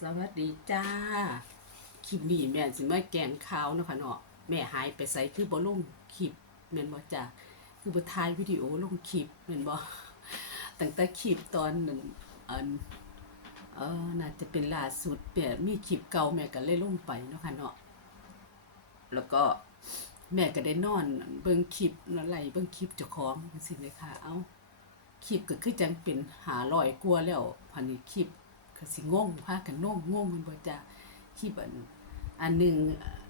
สวัสดีจ้า คลิปนี้แม่สิมาแกงข้าวนะคะเนาะแม่หายไปใส่คือบ่ลงคลิปแม่นบ่จ้าคือบ่ถ่ายวิดีโอลงคลิปแม่นบ่ตั้งแต่คลิปตอนหนึ่งอันเออน่าจะเป็นล่าสุดแม่มีคลิปเก่าแม่ก็เลยลงไปเนาะค่ะเนาะแล้วก็แม่ก็ได้นอนเบิ่งคลิปนั่นไหลเบิ่งคลิปเจ้าของจังซี่เลยค่ะ เอ้าคลิปก็คือจังเป็นหาร้อยกว่าแล้วพันนี้คลิป ก็สิงงพากันงงงงมันบ่จ้ะคลิปอันอันหนึงเอ่อ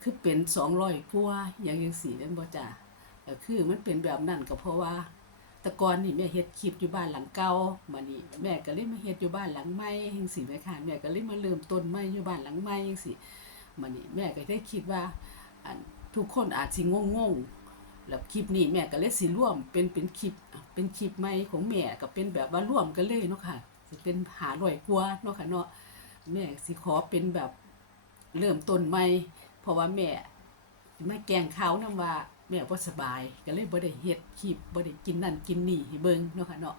คือเป็น200กว่าอย่างจังซี่นั่นบ่จ้ะก็คือมันเป็นแบบนั้นก็เพราะว่าแต่ก่อนนี่แม่เฮ็ดคลิปอยู่บ้านหลังเก่ามานี่แม่ก็เลยมาเฮ็ดอยู่บ้านหลังใหม่จังซี่แม่ค่ะแม่ก็เลยมาเริ่มต้นใหม่อยู่บ้านหลังใหม่จังซี่มานี่แม่ก็ได้คิดว่าอันทุกคนอาจสิงงงแล้วคลิปนี้แม่ก็เลยสิร่วมเป็นเป็นคลิปเป็นคลิปใหม่ของแม่ก็เป็นแบบว่าร่วมกันเลยเนาะค่ะ เป็นหาร้อยกว่าเนาะค่ะเนาะแม่สิขอเป็นแบบเริ่มต้นใหม่เพราะว่าแม่ไม่แกงเขาวนำว่าแม่บ่สบายก็เลยบ่ได้เฮ็ดคลิปบ่ได้กินนั่นกินนี่ให้เบิ่งเนาะค่ะเนาะ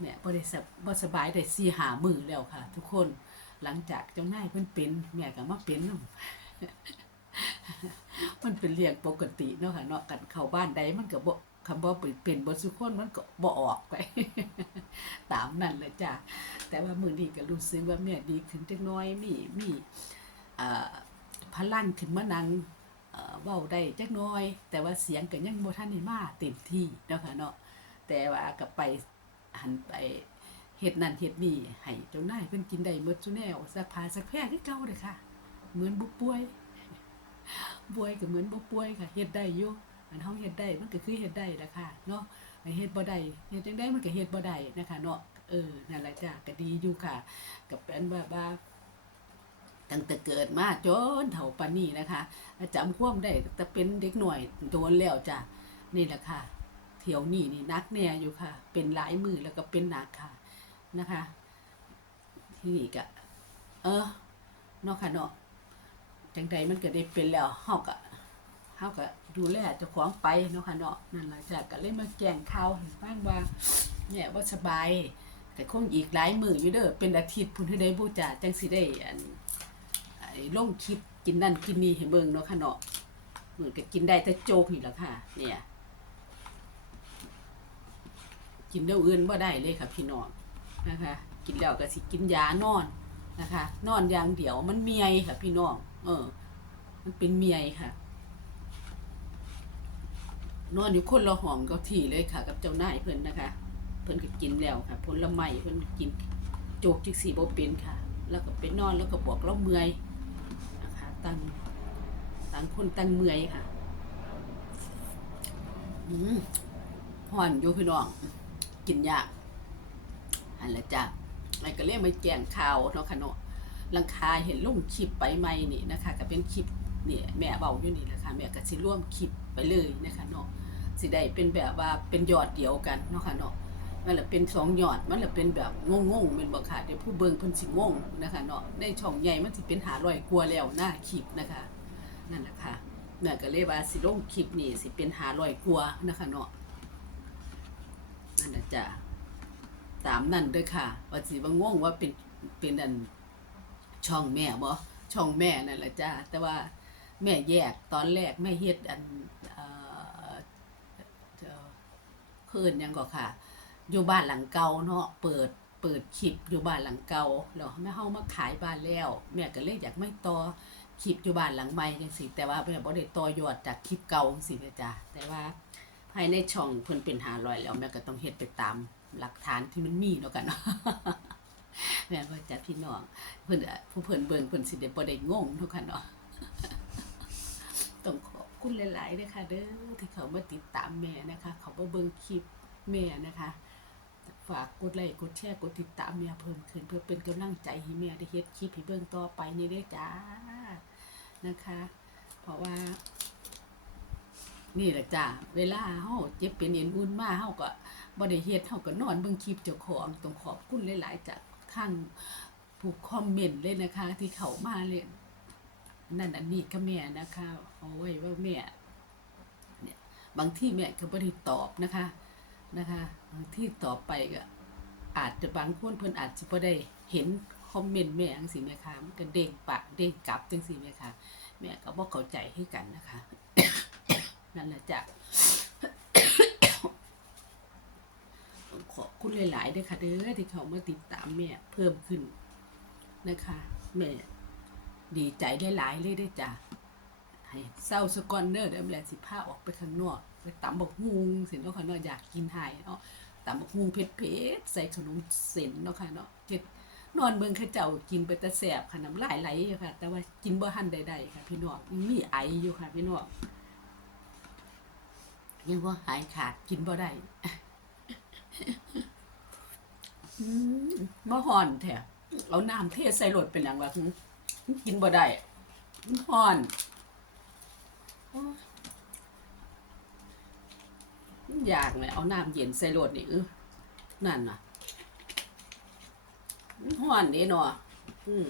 แม่บ่ได้สบบ่สบายได้4 5มื้อแล้วค่ะ ทุกคนหลังจากเจ้านายเพิ่นเป็นแม่ก็มาเป็นนำมันเป็นเรื่องปกติเนาะค่ะเนาะกันเข้าบ้านใดมันก็บ่ คำว่าเป็นบ่สุคนมันก็บ่ออกไป ตามนั้นแหละจ้ะแต่ว่ามือนี้ก็รู้สึกว่าแม่ดีขึ้นจักน้อยมีมีพลังขึ้นมานังเอ่อเว้าได้จักน้อย แต่ว่าเสียงก็ยังบ่ทันได้มาเต็มที่เนาะค่ะเนาะแต่ว่าก็ไปหันไปเฮ็ดนั่นเฮ็ดนี่ให้เจ้านายเพิ่นกินได้หมดซุแนวสักผ้าสักแพรคือเก่าเด้อค่ะ เหมือนบ่ป่วยป่วยก็เหมือนบ่ป่วยค่ะเฮ็ดได้อยู่ อันเฮาเฮ็ดได้มันก็คือเฮ็ดได้ละค่ะเนาะเฮ็ดบ่ได้เฮ็ดจังได๋มันก็เฮ็ดบ่ได้นะคะเนาะเออนั่นแหละจ้ะก็ดีอยู่ค่ะก็เป็นว่าว่าตั้งแต่เกิดมาจนเฒ่าปานนี้นะคะจำความได้แต่เป็นเด็กหน่อยโดนแล้วจ้ะนี่แหละค่ะเที่ยวนี้นี่นักแน่อยู่ค่ะ เป็นหลายมือแล้วก็เป็นหนักค่ะนะคะ ที่นี่ก็เออเนาะค่ะเนาะจังใดมันก็ได้เป็นแล้วเฮาก็ เฮาก็ดูแลเจ้าของไปเนาะค่ะเนาะนั่นล่ะจ้ะก็เลยมาแจ้งข่าวให้ฟังว่าเนี่ยว่าสบาย แต่คงอีกหลายมืออยู่เด้อเป็นอาทิตย์พุ่นที่ได้บูจาจังสิได้อันไอ้ลงคลิปกินนั่นกินนี่ให้เบิ่งเนาะค่ะเนาะเหมื้อก็กินได้แต่โจกนี่แล่ะค่ะ เนี่ย กินเดี๋ยวอื่นบ่ได้เลยค่ะ พี่น้องนะคะ กินแล้วก็สิกินยานอนนะคะ นอนอย่างเดียวมันเมียค่ะ พี่น้องเออ มันเป็นเมียค่ะ นอนอยู่คนละห้องเก็ที่เลยค่ะ กับเจ้านายเพิ่นนะคะ เพิ่นก็กินแล้วค่ะผลไม้เพิ่นกินโจกจิกสีบ่เป็นค่ะ แล้วก็ไปนอนแล้วก็บอกเราเมื่อยนะคะตังต่างคนตังเมื่อยค่ะอืมห่อนอยู่พี่น้อง กินยากอันละจ้ะมันก็เรียกมาแกงข่าวเนาะค่ะเนาะลังคาเห็นลุงคลิปไปใหม่นี่นะคะ ก็เป็นคลิปเนี่ยแม่เบาอยู่นี่แหละค่ะแม่ก็สิร่วมคลิปไปเลยนะคะเนาะ สิได้เป็นแบบว่าเป็นยอดเดียวกันเนาะค่ะเนาะมันละเป็นสองยอดมันละเป็นแบบงงๆเป็นบ่ค่ะเดี๋ยวผู้เบิ่งเพิ่นสิงงนะคะเนาะในช่องใหญ่มันสิเป็นหาร้อยกว่าแล้วหน้าคลิปนะคะนั่นแหละค่ะแม่ก็เลยว่าสิลงคลิปนี่สิเป็นหาร้อยกว่านะคะเนาะนั่นน่ะจ้ะตามนั่นเด้วยค่ะ ว่าสิว่างงว่าเป็นเป็นอันช่องแม่บ่ช่องแม่นั่นแหละจ้าแต่ว่าแม่แยกตอนแรกแม่เฮ็ดอันเอ่อเอ่อ เพิ่นยังก็ค่ะ อยู่บ้านหลังเก่าเนาะเปิดเปิดคลิปอยู่บ้านหลังเก่าแล้วแม่เฮามาขายบ้านแล้ว แม่ก็เลยอยากไม่ต่อคลิปอยู่บ้านหลังใหม่จังซี่แต่ว่าแม่บ่ได้ต่อยอดจากคลิปเก่าจังซี่นะจ้ะแต่ว่าภายในช่องเพิ่นเป็นหาร้อยแล้วแม่ก็ต้องเฮ็ดไปตามหลักฐานที่มันมีเนาะกันเนาะแม่นว่าจะพี่น้องเพิ่นอะผู้เพิ่นเบิ่งเพิ่นสิได้บ่ได้งงเนาะค่ะเนาะ คุณหลายๆเด้อค่ะเด้อที่เขามาติดตามแม่นะคะ เขามาเบิ่งคลิปแม่นะคะ ฝากกดไลค์กดแชร์กดติดตามแม่เพิ่มขึ้นเพื่อเป็นกำลังใจให้แม่ได้เฮ็ดคลิปให้เบิ่งต่อไปนี่เด้จ้านะคะ เพราะว่า นี่แหละจ้าเวลาเฮาเจ็บเป็นเอ็นอุ่นมาเฮาก็บ่ได้เฮ็ดเฮาก็นอนเบิ่งคลิปเจ้าของต้องขอบคุณหลายๆจากทางผู้คอมเมนต์เลยนะคะ ที่เข้ามาเลย นั่นอันนี้ก็แม่นะคะเอาไว้ว่าแม่เนี่ยบางที่แม่ก็บ่ได้ตอบนะคะนะคะบางที่ตอบไปก็อาจจะบางคนเพิ่นอาจจะบ่ได้เห็นคอมเมนต์แม่จังซี่แม่ค่ะมันก็เด้งปะเด้งกลับจังซี่แม่ค่ะแม่ก็บ่เข้าใจคือกันนะคะนั่นแหละจ้ะขอบคุณหลายๆด้อค่ะเด้อที่เขามาติดตามแม่เพิ่มขึ้นนะคะแม่ ดีใจได้หลายเลยได้จ้ะให้เศร้าสกอนเนอร์เดี๋ยวแม่สิพาออกไปข้างนอกไปตำบักฮุงสิเนาะค่ะเนาะอยากกินไหายเนาะตำบักฮุงเผ็ดๆใส่ขนมเส้นเนาะค่ะเนาะเฮ็ดนอนเบิ่งเขาเจ้ากินไปแต่แซ่บค่ะน้ำลายไหลอยู่ค่ะ แต่ว่ากินบ่ทันใดๆค่ะ พี่น้องมีไออยู่ค่ะ พี่น้องยังว่าหายขาดกินบ่ได้มมาห่อนแท้เอาน้ำเทใส่รถเป็นหยังวะ กินบ่ได้มันห่อนอยมันอยากเลยเอาน้ำเย็นใส่รถนี่เออนั่นน่ะมันห่อนเด้เนาะอืม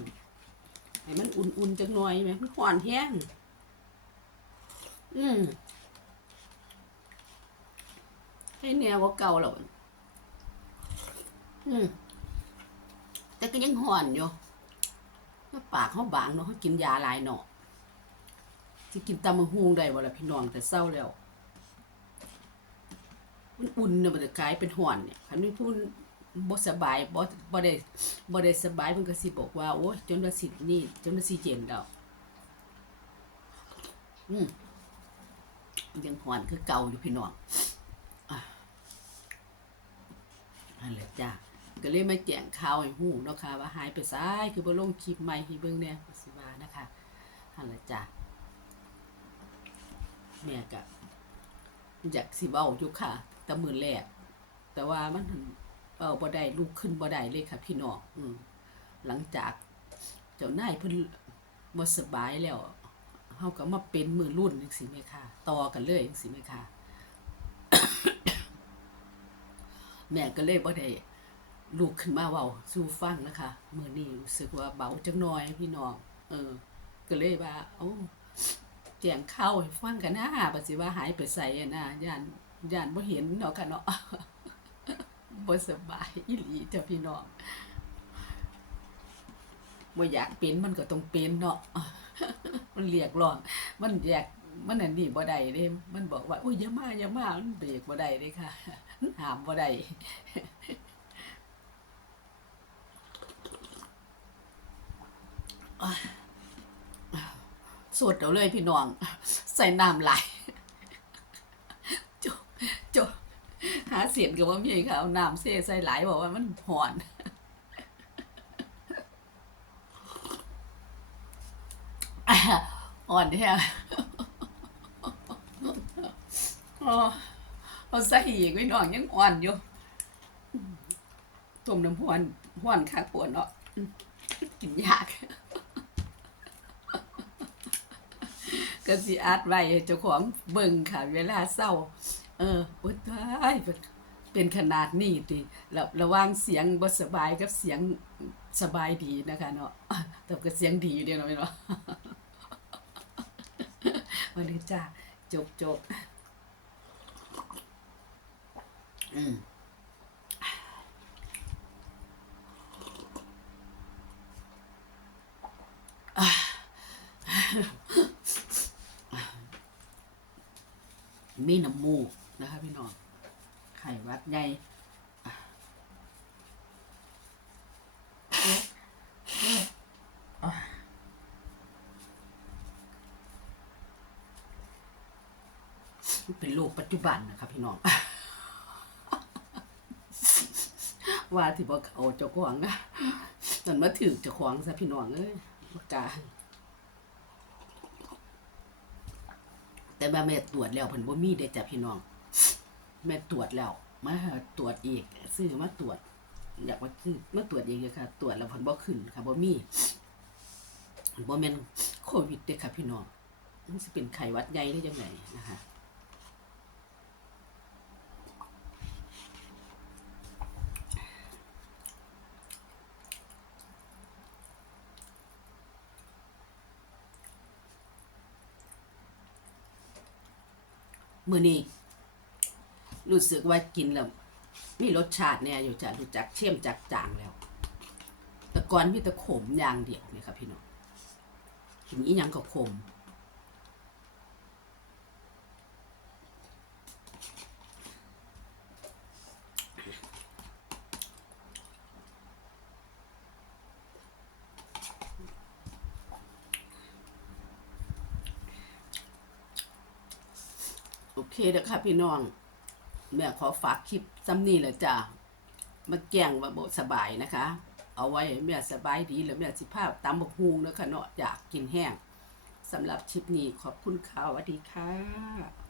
ให้มันอุ่นๆจังหน่อยไหมมันห่อนแห้งอืมให้แนวกว่าเก่าแล้วอืมแต่ก็ยังห่อนอยู่ ปากเขาบางเนาะเขากินยาหลายเนาะที่กินตำมะฮุงได้บ่ล่ะพี่น้องแต่เศร้าแล้วมันอุ่นเนี่ยมันจะกลายเป็นห่อนเนี่ยคันนี้พูดบ่สบายบ่บ่ได้บ่ได้สบายมันก็สิบอกว่าโอ้ยจนว่าสินี่จนว่าสิเย็นแล้วอืมยังห่อนคือเก่าอยู่พี่น้องนั่นแหละจ้ะ ก็เลยมาแจ้งข่าวให้ฮู้เนาะค่ะว่าหายไปซ้ายคือบ่ลงคลิปใหม่ให้เบิ่งแน่สิว่านะคะนั่นแหละจ้ะแม่ก็อยากสิเว้าอยู่ค่ะ แต่มื้อแรกแต่ว่ามันเอ่อบ่ได้ลุกขึ้นบ่ได้เลยค่ะ พี่น้องอืมหลังจาก เจ้านายเพิ่นบ่สบายแล้วเฮาก็มาเป็นมือรุ่นจังซี่แม่ค่ะ ต่อกันเลยจังซี่แม่ค่ะแม่ก็เลยบ่ได้ ลุกขึ้นมาเว้าสู่ฟังนะคะมื้อนี้รู้สึกว่าเบาจังน้อยพี่น้องเออ ก็เลยว่าเอ้าแจ้งข่าวให้ฟังกันนะบัดสิว่าหายไปไสอะนะย่านย่านบ่เห็นเนาะค่ะเนาะบ่สบายอีหลีจ้ะพี่น้องบ่อยากเป็นมันก็ต้องเป็นเนาะ มันเรียกร้อง มันอยากมันอันนี้บ่ได้เด้มันบอกว่าอุ้ยอย่ามาอย่ามามันเบรกบ่ได้เด้ค่ะห้ามบ่ได้ สวดเอาเลยพี่น้อง ใส่น้ำไหลจบจบหาเสียงกับว่ามีค่ะเอาน้ำเซใส่ไหลบอกว่ามันหอนอ่อนแท้เอาใส่อีกไว้น้องยังอ่อนอยู่ต้มน้ำหวนหวนคักปวดเนาะกินยาก ก็สิอัดไว้เจ้าของเบิ่งค่ะ เวลาเศร้า เออโอ๊ยตายเป็นขนาดนี้ติแล้วระว่างเสียงบ่สบายกับเสียงสบายดีนะคะเนาะแต่ก็เสียงดีอยู่เดียวเนาะแม่เนาะวันนี้จ้าจบจบอืม มีน้ำมูกนะคะพี่น้องไข่วัดใหญ่เป็นโรคปัจจุบันนะครับพี่น้อง ว่าที่บอกเอาจ้าของนะนั่นมาถือจ้าของซะพี่น้องเอ้ยมากา แต่ว่าแม่ตรวจแล้วเพิ่นบ่มีเด้จ้ะพี่น้อง แม่ตรวจแล้วมาตรวจอีกซื้อมาตรวจ อยากว่าซื้อมาตรวจอีกเลยค่ะ ตรวจแล้วเพิ่นบ่ขึ้นค่ะบ่มีบ่แม่นโควิดเด้ค่ะพี่น้องมันสิเป็นไข้หวัดใหญ่ได้ยังไงนะคะ มื่อนี้รู้สึกว่ากินแล้วมีรสชาติเนี่ยอยู่จะรู้จักเชี่ยมจักจางแล้ว แต่ก่อนมีแต่ขมอย่างเดียวเนี่ยค่ะพี่น้องกินอีหยังก็ขม เคเด้อค่ะพี่น้อง แม่ขอฝากคลิปซ้ำนี่แหละจ้ะมาแกงว่าบ่สบายนะคะ เอาไว้แม่สบายดีแล้วแม่สิภาพตามบกฮูงเด้อค่ะเนาะอยากกินแห้งสำหรับคลิปนี้ขอบคุณค่ะสวัสดีค่ะ